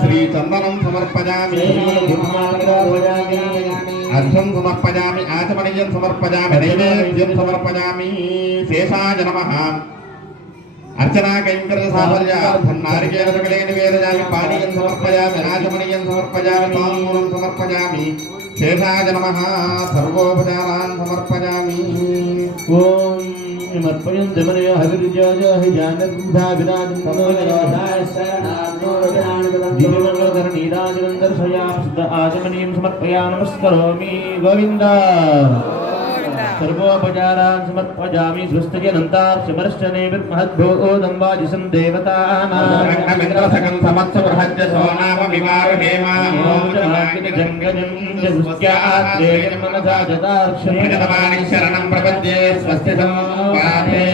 श्री चंदनं समर्पयामि अर्घ्यं समर्पयामि आचमनीयं समर्पयामि नैवेद्यं समर्पयामि शेषाय नमः अर्चना कैंकर्य साफल्यार्थं नारिकेलसकले निवेदयामि पानीयं समर्पयामि आचमनीयं समर्पयामि ताम्बूलं समर्पयामि शेषाय नमः सर्वोपचारान् समर्पयामि ओम समर्पयन्ति मनयो हविर्योजो जानन्धा विराजं तमोजयोधाय शरणार्णोरजनान् दिव्यमङ्गलधरणीराजनं दर्शयामि शुद्ध आचमनीयं समर्पयामि नमस्करोमि गोविन्द सर्वोपचारान् समर्पयामि स्वस्तिजनन्तार्चमर्शने विद्महद्भूतम्बाजिसं देवतानां समत्सबृहज्य सोनाम विवारहेमा जङ्गजं जगुस्यात्रेयं मनसा जतार्क्षणं शरणं प्रपद्ये स्वस्ति संवादे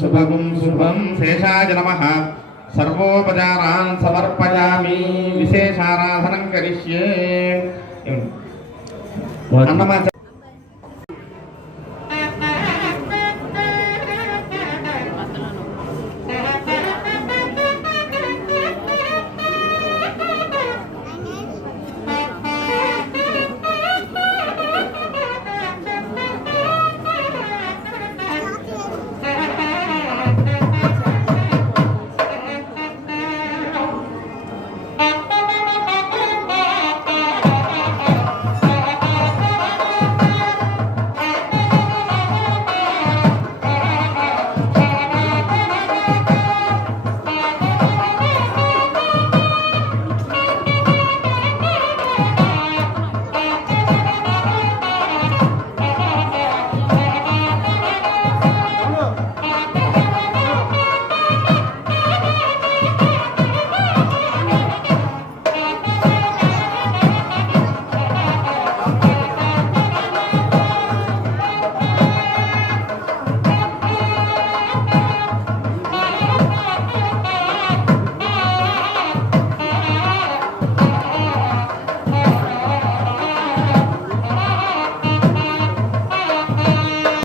शुभं शुभं शेषाय नमः सर्वोपचारान् समर्पयामि विशेषाराधनं करिष्ये अन्नमाच